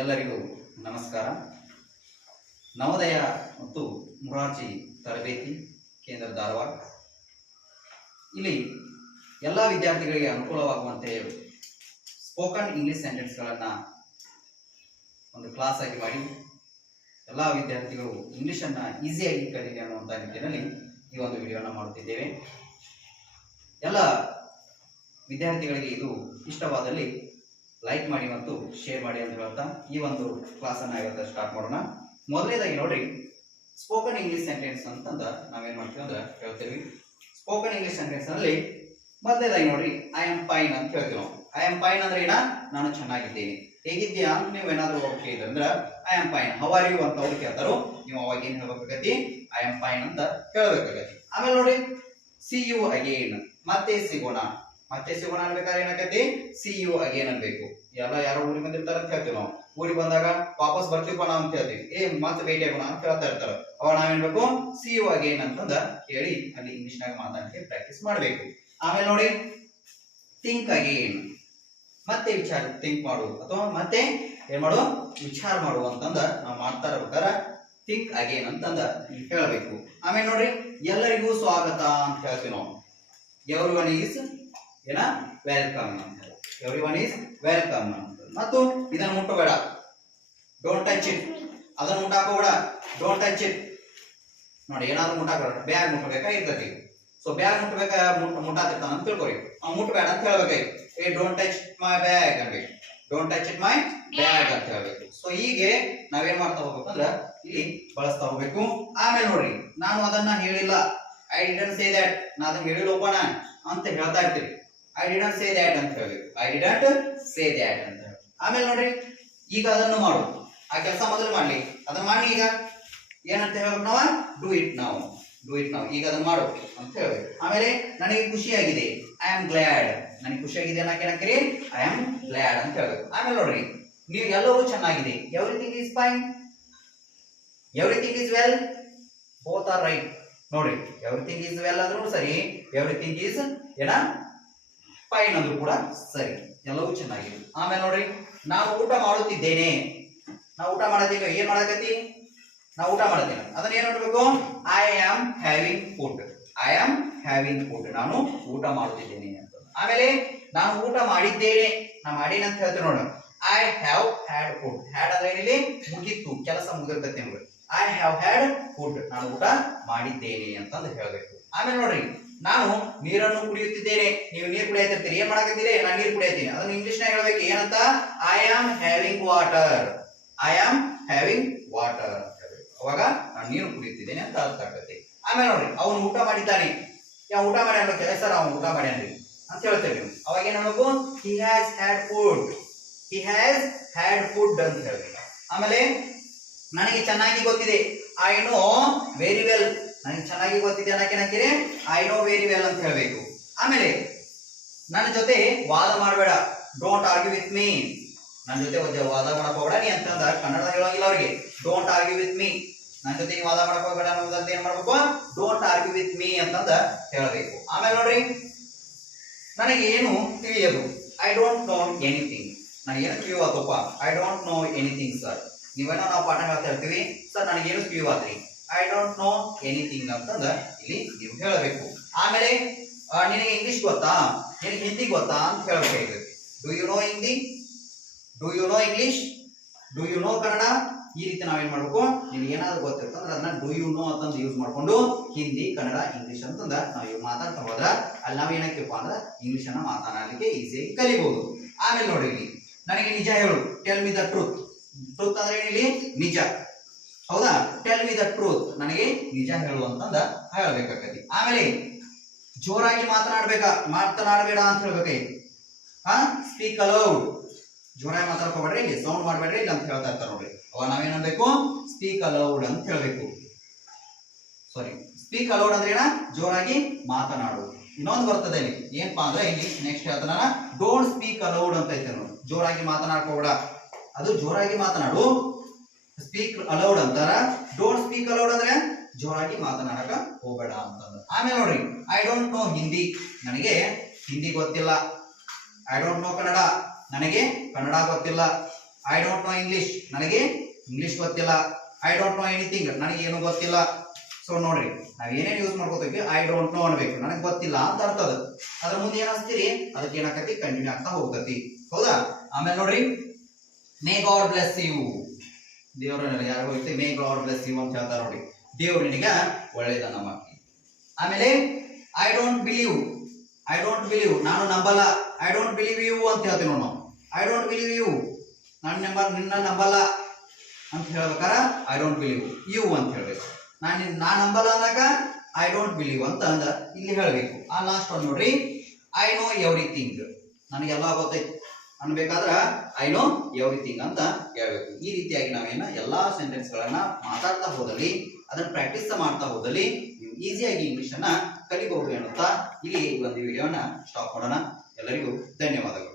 ಎಲ್ಲರಿಗೂ ನಮಸ್ಕಾರ. ನವೋದಯ ಮತ್ತು ಮೊರಾರ್ಜಿ ತರಬೇತಿ ಕೇಂದ್ರ ಧಾರವಾಡ. ಇಲ್ಲಿ ಎಲ್ಲ ವಿದ್ಯಾರ್ಥಿಗಳಿಗೆ ಅನುಕೂಲವಾಗುವಂತೆ ಸ್ಪೋಕನ್ ಇಂಗ್ಲಿಷ್ ಸೆಂಟೆನ್ಸ್ಗಳನ್ನು ಒಂದು ಕ್ಲಾಸ್ ಆಗಿ ಮಾಡಿ ಎಲ್ಲ ವಿದ್ಯಾರ್ಥಿಗಳು ಇಂಗ್ಲಿಷನ್ನು ಈಸಿಯಾಗಿ ಕಲೀಲಿ ಅನ್ನುವಂಥ ನಿಟ್ಟಿನಲ್ಲಿ ಈ ಒಂದು ವಿಡಿಯೋನ ಮಾಡುತ್ತಿದ್ದೇವೆ. ಎಲ್ಲ ವಿದ್ಯಾರ್ಥಿಗಳಿಗೆ ಇದು ಇಷ್ಟವಾದಲ್ಲಿ ಲೈಕ್ ಮಾಡಿ ಮತ್ತು ಶೇರ್ ಮಾಡಿ ಅಂತ ಹೇಳ್ತಾ ಈ ಒಂದು ಕ್ಲಾಸನ್ನು ಇವತ್ತು ಸ್ಟಾರ್ಟ್ ಮಾಡೋಣ. ಮೊದಲನೇದಾಗಿ ನೋಡ್ರಿ, ಸ್ಪೋಕನ್ ಇಂಗ್ಲಿಷ್ ಸೆಂಟೆನ್ಸ್ ಅಂತಂದ ನಾವೇನು ಮಾಡ್ತೀವಿ ಅಂದ್ರೆ ಹೇಳ್ತೀವಿ. ಸ್ಪೋಕನ್ ಇಂಗ್ಲಿಷ್ ಸೆಂಟೆನ್ಸ್ ನಲ್ಲಿ ಮೊದಲನೇದಾಗಿ ನೋಡ್ರಿ, ಐ ಆಮ್ ಫೈನ್ ಅಂತ ಹೇಳ್ತೀವಿ ನಾವು. ಐ ಆಮ್ ಫೈನ್ ಅಂದ್ರೆ ಏನ, ನಾನು ಚೆನ್ನಾಗಿದ್ದೇನೆ. ಹೇಗಿದ್ದೀಯಾ ಅಂತ ನೀವು ಏನಾದರೂ ಕೇಳಿದ್ರೆ ಅಂದ್ರೆ I am fine, how are you ಅಂತ ಅವ್ರು ಕೇಳ್ತಾರೋ ನೀವು ಅವಾಗ ಏನ್ ಹೇಳ್ಬೇಕಾಗತಿ, ಐ ಆಮ್ ಫೈನ್ ಅಂತ ಹೇಳ್ಬೇಕಾಗತಿ. ಆಮೇಲೆ ನೋಡಿ, ಸಿ ಯು ಅಗೇನ್, ಮತ್ತೆ ಸಿಗೋಣ. ಮತ್ತೆ ಸಿಗೋಣ ಅನ್ಬೇಕಾದ್ರೆ ಏನಾಗತಿ, ಸಿ ಯು ಅಗೇನ್ ಅನ್ಬೇಕು. ಎಲ್ಲ ಯಾರೋ ಊರಿಗೆ ಬಂದಿರ್ತಾರ ಅಂತ ಹೇಳ್ತೀವಿ ನಾವು. ಊರಿಗೆ ಬಂದಾಗ ವಾಪಸ್ ಬರ್ತೀವಪ್ಪ ನಾವು ಅಂತ ಹೇಳ್ತೀವಿ. ಮತ್ತೆ ಭೇಟಿ ಆಗೋಣ ಅಂತ ಹೇಳ್ತಾ ಇರ್ತಾರ. ಅವಾಗ ನಾವೇನ್ಬೇಕು, ಸಿ ಯು ಅಗೇನ್ ಅಂತಂದ ಹೇಳಿ ಅಲ್ಲಿ ಇಂಗ್ಲಿಷ್ನಾಗ ಮಾತಾಡಲಿಕ್ಕೆ ಪ್ರಾಕ್ಟೀಸ್ ಮಾಡಬೇಕು. ಆಮೇಲೆ ನೋಡಿ, ಥಿಂಕ್ ಅಗೇನ್, ಮತ್ತೆ ವಿಚಾರ, ಥಿಂಕ್ ಮಾಡು ಅಥವಾ ಮತ್ತೆ ಏನ್ ಮಾಡು, ವಿಚಾರ ಮಾಡು ಅಂತಂದ ನಾವು ಮಾಡ್ತಾ ಇರ್ಬೇಕಾರ ಥಿಂಕ್ ಅಗೇನ್ ಅಂತಂದ ಹೇಳಬೇಕು. ಆಮೇಲೆ ನೋಡ್ರಿ, ಎಲ್ಲರಿಗೂ ಸ್ವಾಗತ ಅಂತ ಹೇಳ್ತೀವಿ ನಾವು. ಎವ್ರಿವನ್ ಈಸ್ ಏನ ವೆಲ್ಕಮ್ ಅಂತ. ಎವ್ರಿವನ್ ಈಸ್ ವೆಲ್ಕಮ್ ಅಂತ. ಮತ್ತು ಇದನ್ನು ಮುಟ್ಟಬೇಡ, ಡೋಂಟ್ ಟಚ್ ಇಟ್. ಅದನ್ನು ಮುಟ್ಟಾಕೋಬೇಡ, ಡೋಂಟ್ ಟಚ್ ಇಟ್. ನೋಡಿ, ಏನಾದ್ರು ಮುಟ್ಟಾಕೋಬೇಡ. ಬ್ಯಾಗ್ ಮುಟ್ಟಬೇಕಾಗಿರ್ತತಿ. ಸೊ ಬ್ಯಾಗ್ ಮುಟ್ಟಾತಿರ್ತಾನ ಅಂತ ತಿಳ್ಕೊರಿ. ಅವ್ನು ಮುಟ್ಟಬೇಡ ಅಂತ ಹೇಳ್ಬೇಕಾಗಿ, ಏ ಡೋಂಟ್ ಟಚ್ ಮೈ ಬ್ಯಾಗ್ ಅನ್ಬೇಕು. Don't touch it my bag ಅಂತ ಹೇಳ್ಬೇಕು. ಸೊ ಹೀಗೆ ನಾವೇನ್ ಮಾಡ್ತಾ ಹೋಗ್ಬೇಕು ಅಂದ್ರೆ ಇಲ್ಲಿ ಬಳಸ್ತಾ ಹೋಗ್ಬೇಕು. ಆಮೇಲೆ ನೋಡ್ರಿ, ನಾನು ಅದನ್ನ ಹೇಳಿಲ್ಲ, ಐ ಡಿಡಂಟ್ ಸೇ ದ್ಯಾಟ್, ನಾ ಅದನ್ನ ಹೇಳಿಲ್ಲಪ್ಪ ಅಂತ ಹೇಳ್ತಾ ಇರ್ತೀವಿ. ಐ ಡಿಡಂಟ್ ಸೇ ದ್ಯಾಟ್ ಅಂತ ಹೇಳ್ಬೇಕು. ಐ ಡಿಡಂಟ್ ಸೇ ದ್ಯಾಟ್ ಅಂತ ಹೇಳಿ. ಆಮೇಲೆ ನೋಡ್ರಿ, ಈಗ ಅದನ್ನು ಮಾಡು. ಆ ಕೆಲಸ ಮೊದಲು ಮಾಡ್ಲಿ, ಅದನ್ನ ಮಾಡಿ. ಈಗ ಏನಂತ ಹೇಳ್ಬೇಕು ನಾವು, ಡೂ ಇಟ್ ನಾವು, ಡೂ ಇಟ್ ನಾವು. ಈಗ ಅದನ್ನ ಮಾಡು ಅಂತ ಹೇಳ್ಬೇಕು. ಆಮೇಲೆ ನನಗೆ ಖುಷಿಯಾಗಿದೆ, ಐ ಆಮ್ ಗ್ಲಾಡ್. ನನಗೆ ಖುಷಿಯಾಗಿದೆ ಅನ್ನಕ್ಕೆ ಏನಕ್ಕಿರಿ, ಐ ಆಮ್ ಗ್ಲಾಡ್ ಅಂತ ಹೇಳ್ಬೇಕು. ಆಮೇಲೆ ನೋಡ್ರಿ, ನೀವು ಎಲ್ಲವೂ ಚೆನ್ನಾಗಿದೆ, everything is fine, everything is well, both are right. ನೋಡ್ರಿ, ಎವ್ರಿಥಿಂಗ್ ಈಸ್ ವೆಲ್ ಅಂದ್ರೂ ಸರಿ, ಎವ್ರಿಥಿಂಗ್ ಈಸ್ ಏನ ಫೈನ್ ಅಂದ್ರೂ ಕೂಡ ಸರಿ, ಎಲ್ಲವೂ ಚೆನ್ನಾಗಿದೆ. ಆಮೇಲೆ ನೋಡ್ರಿ, ನಾವು ಊಟ ಮಾಡುತ್ತಿದ್ದೇನೆ. ನಾವು ಊಟ ಮಾಡತ್ತೀವಿ, ಏನ್ ಮಾಡಕತ್ತಿ, ನಾವು ಊಟ ಮಾಡತ್ತೀವಿ. ಅದನ್ನ ಏನ್ ನೋಡ್ಬೇಕು, I am having food, I am having food, ನಾನು ಊಟ ಮಾಡುತ್ತಿದ್ದೇನೆ ಅಂತ. ಆಮೇಲೆ ನಾನು ಊಟ ಮಾಡಿದ್ದೇನೆ, ನಾ ಮಾಡೀನಿ ಅಂತ ಹೇಳ್ತೇನೆ ನೋಡ. I have had food. Had ಅಂದ್ರೆ ಇಲ್ಲಿ ಮುಗಿತ್ತು, ಕೆಲಸ ಮುಗಿರ್ತೈತಿ ನಮ್ಗೆ. ಐ ಹ್ಯಾವ್ ಹ್ಯಾಡ್ ಫುಡ್, ನಾನು ಊಟ ಮಾಡಿದ್ದೇನೆ ಅಂತಂದು ಹೇಳ್ಬೇಕು. ಆಮೇಲೆ ನೋಡ್ರಿ, ನಾನು ನೀರನ್ನು ಕುಡಿಯುತ್ತಿದ್ದೇನೆ. ನೀವು ನೀರು ಕುಡಿಯತ್ತಿರ್ತೀರಿ, ಏನ್ ಮಾಡಕತ್ತೀರಿ, ನಾನು ನೀರು ಕುಡಿಯತ್ತೀನಿ. ಅದನ್ನ ಇಂಗ್ಲಿಷ್ ನಾಗ ಹೇಳ್ಬೇಕು, ಏನಂತ, I am having water, I am having water ಅಂತ ಹೇಳ್ಬೇಕು. ಅವಾಗ ನಾನು ನೀರು ಕುಡಿಯುತ್ತಿದ್ದೇನೆ ಅಂತ ಅರ್ಥ ಆಗ್ತೈತಿ. ಆಮೇಲೆ ನೋಡ್ರಿ, ಅವನು ಊಟ ಮಾಡಿದ್ದಾನೆ. ಯಾವ ಊಟ ಮಾಡಿ ಅನ್ಬೇಕು, ಸರ್ ಅವನು ಊಟ ಮಾಡಿ ಅನ್ರಿ ಅಂತ ಹೇಳ್ತೇವೆ ನೀವು. ಅವಾಗ ಏನ್ ಹೇಳ್ಬೇಕು, he has had food, he has had food ಅಂತ ಹೇಳ್ಬೇಕು. ಆಮೇಲೆ ನನಗೆ ಚೆನ್ನಾಗಿ ಗೊತ್ತಿದೆ, ಐ ನೋ ವೆರಿ ವೆಲ್. ನನಗೆ ಚೆನ್ನಾಗಿ ಗೊತ್ತಿದೆ ಅನ್ನಕ್ಕೆ ಐ ನೋ ವೆರಿ ವೆಲ್ ಅಂತ ಹೇಳ್ಬೇಕು. ಆಮೇಲೆ ನನ್ನ ಜೊತೆ ವಾದ ಮಾಡಬೇಡ, ಡೋಂಟ್ ಆರ್ಗ್ಯೂ ವಿತ್ ಮೀ. ನನ್ನ ಜೊತೆ ವಾದ ಮಾಡಕ್ ಹೋಗಬೇಡ ನೀ ಅಂತಂದ ಕನ್ನಡ ಹೇಳೋಂಗಿಲ್ಲ ಅವ್ರಿಗೆ. ಡೋಂಟ್ ಆರ್ಗ್ಯೂ ವಿತ್ ಮೀ, ನನ್ನ ಜೊತೆ ವಾದ ಮಾಡಕ್ ಹೋಗಬೇಡ ಅನ್ನೋದಂತ ಏನ್ ಮಾಡ್ಬೇಕು, ಡೋಂಟ್ ಆರ್ಗ್ಯೂ ವಿತ್ ಮೀ ಅಂತಂದ ಹೇಳ್ಬೇಕು. ಆಮೇಲೆ ನೋಡ್ರಿ, ನನಗೆ ಏನು ತಿಳಿಯದು, ಐ ಡೋಂಟ್ ನೋ ಎನಿಥಿಂಗ್. ನನಗೇನು ತಿಳಿಯೋದಪ್ಪ, I don't know anything sir. ನೀವೇನೋ ನಾವು ಪಾಠ ಹೇಳ್ತಾ ಇರ್ತೀವಿ, ಸರ್ ನನಗೇನು ತಿಳಿಯೋದ್ರಿ, ಐ ಡೋಂಟ್ ನೋ ಎನಿಥಿಂಗ್ ಅಂತಂದ ಇಲ್ಲಿ ನೀವು ಹೇಳಬೇಕು. ಆಮೇಲೆ ನಿನಗೆ ಇಂಗ್ಲಿಷ್ ಗೊತ್ತಾ, ನಿನಗೆ ಹಿಂದಿ ಗೊತ್ತಾ ಅಂತ ಹೇಳ್ಬೇಕಾಗುತ್ತೆ. Do you know Hindi, do you know English, do you know Kannada. ಈ ರೀತಿ ನಾವೇನ್ ಮಾಡ್ಬೇಕು, ನಿನಗೆ ಏನಾದ್ರು ಗೊತ್ತಿರ್ತಂದ್ರೆ ಅದನ್ನ ಡು ಯು ನೋ ಅಂತಂದು ಯೂಸ್ ಮಾಡ್ಕೊಂಡು ಹಿಂದಿ, ಕನ್ನಡ, ಇಂಗ್ಲಿಷ್ ಅಂತಂದ ನಾವು ಮಾತಾಡ್ತಾ ಹೋದ್ರ ಅಲ್ಲಿ ನಾವ್ ಏನಕ್ಕಿಪ್ಪ ಅಂದ್ರೆ ಇಂಗ್ಲಿಷ್ ಅನ್ನ ಮಾತನಾಡಲಿಕ್ಕೆ ಈಸಿಯಾಗಿ ಕಲಿಬಹುದು. ಆಮೇಲೆ ನೋಡಿ, ಇಲ್ಲಿ ನನಗೆ ನಿಜ ಹೇಳು, tell me the truth. Truth ಅಂದ್ರೆ ಇಲ್ಲಿ ನಿಜ, ಹೌದಾ. ಟೆಲ್ ಮಿ ದ ಟ್ರೂತ್, ನನಗೆ ನಿಜ ಹೇಳು ಅಂತಂದ ಹೇಳ್ಬೇಕಾಗತಿ. ಆಮೇಲೆ ಜೋರಾಗಿ ಮಾತನಾಡಬೇಡ ಅಂತ ಹೇಳ್ಬೇಕೈ. ಸ್ಪೀಕ್ ಅಲೌಡ್, ಜೋರಾಗಿ ಮಾತಾಡ್ಕೋಬೇಡ್ರಿ, ಇಲ್ಲಿ ಸೌಂಡ್ ಮಾಡ್ಬೇಡ್ರಿ ಇಲ್ಲಿ ಅಂತ ಹೇಳ್ತಾ ಇರ್ತಾರೆ ನೋಡ್ರಿ. ಅವಾಗ ನಾವೇನ್ ಅನ್ಬೇಕು, ಸ್ಪೀಕ್ ಅಲೌಡ್ ಅಂತ ಹೇಳ್ಬೇಕು. ಸಾರಿ, ಸ್ಪೀಕ್ ಅಲೌಡ್ ಅಂದ್ರೆ ಏನ, ಜೋರಾಗಿ ಮಾತನಾಡು. ಇನ್ನೊಂದು ಬರ್ತದೆ ಇಲ್ಲಿ, ಏನಪ್ಪಾ ಅಂದ್ರೆ ಇಲ್ಲಿ ನೆಕ್ಸ್ಟ್ ಹೇಳ್ತಾನ, ಡೋಂಟ್ ಸ್ಪೀಕ್ ಅಲೌಡ್ ಅಂತ ಐತೆ ನೋಡಿ. ಜೋರಾಗಿ ಮಾತನಾಡ್ಕೋಬೇಡ, ಅದು ಜೋರಾಗಿ ಮಾತನಾಡು. ಸ್ಪೀಕ್ ಅಲೌಡ್ ಅಂತಾರ. ಡೋಂಟ್ ಸ್ಪೀಕ್ ಅಲೌಡ್ ಅಂದ್ರೆ ಜೋರಾಗಿ ಮಾತನಾಡಕ ಹೋಗಬೇಡ ಅಂತಂದ. ಆಮೇಲೆ ನೋಡ್ರಿ, ಐ ಡೋಂಟ್ ನೋ ಹಿಂದಿ, ನನಗೆ ಹಿಂದಿ ಗೊತ್ತಿಲ್ಲ. ಐ ಡೋಂಟ್ ನೋ ಕನ್ನಡ, ನನಗೆ ಕನ್ನಡ ಗೊತ್ತಿಲ್ಲ. ಐ ಡೋಂಟ್ ನೋ ಇಂಗ್ಲಿಷ್, ನನಗೆ ಇಂಗ್ಲಿಷ್ ಗೊತ್ತಿಲ್ಲ. ಐ ಡೋಂಟ್ ನೋ ಎನಿಥಿಂಗ್, ನನಗೆ ಏನು ಗೊತ್ತಿಲ್ಲ. ಸೊ ನೋಡ್ರಿ, ನಾವ್ ಏನೇನು ಯೂಸ್ ಮಾಡ್ಕೋತೀವಿ, ಐ ಡೋಂಟ್ ನೋ ಅನ್ಬೇಕು, ನನಗೆ ಗೊತ್ತಿಲ್ಲ ಅಂತ ಅರ್ಥ ಅದು. ಅದ್ರ ಮುಂದೆ ಏನ್ ಹಚ್ತೀರಿ, ಅದಕ್ಕೆ ಏನಾಕತಿ ಕಂಟಿನ್ಯೂ ಆಗ್ತಾ ಹೋಗ್ತತಿ. ಹೌದಾ? ಆಮೇಲೆ ನೋಡ್ರಿ, ಮೇ ಗಾಡ್ ಬ್ಲೆಸ್ ಯು, ದೇವ್ರ ಯಾರು ಹೋಗ್ತೀವಿ ಮೇ ಗಾಡ್ ಬ್ಲೆಸ್ ಯು ಅಂತ ಹೇಳ್ತಾರ ನೋಡಿ, ದೇವ್ರು ನಿನಗೆ ಒಳ್ಳೇದನ್ನ ಮಾಡ್ತೀವಿ. ಆಮೇಲೆ I don't believe, I don't believe, ನಾನು ನಂಬಲ್ಲ. ಐ ಡೋಂಟ್ ಬಿಲೀವ್ ಯು ಅಂತ ಹೇಳ್ತೀವಿ ನೋಡಿ ನಾವು. ಐ ಡೋಂಟ್ ಬಿಲೀವ್ ಯು, ನಿನ್ನ ನಂಬಲ್ಲ ಅಂತ ಹೇಳ್ಬೇಕಾರ ಐ ಡೋಂಟ್ ಬಿಲೀವ್ ಯು ಅಂತ ಹೇಳ್ಬೇಕು. ನಾನು ನಂಬಲ್ಲ ಅಂದಾಗ ಐ ಡೋಂಟ್ ಬಿಲೀವ್ ಅಂತ ಇಲ್ಲಿ ಹೇಳ್ಬೇಕು. ಆ ಲಾಸ್ಟ್ ಒಂದು ನೋಡ್ರಿ, ಐ ನೋ ಎವ್ರಿಥಿಂಗ್, ನನಗೆಲ್ಲ ಗೊತ್ತೈತಿ ಅನ್ಬೇಕಾದ್ರ ಐ ನೋ ಎವ್ರಿಥಿಂಗ್ ಅಂತ ಹೇಳ್ಬೇಕು. ಈ ರೀತಿಯಾಗಿ ನಾವೇನ ಎಲ್ಲಾ ಸೆಂಟೆನ್ಸ್ ಗಳನ್ನ ಮಾತಾಡ್ತಾ ಹೋದಲ್ಲಿ, ಅದನ್ನ ಪ್ರಾಕ್ಟೀಸ್ ಮಾಡ್ತಾ ಹೋದಲ್ಲಿ ನೀವು ಈಸಿಯಾಗಿ ಇಂಗ್ಲಿಷ್ ಅನ್ನ ಕಲಿಬಹುದು ಎನ್ನುತ್ತಾ ಇಲ್ಲಿ ಒಂದು ವಿಡಿಯೋನ ಸ್ಟಾಪ್ ಮಾಡೋಣ. ಎಲ್ಲರಿಗೂ ಧನ್ಯವಾದಗಳು.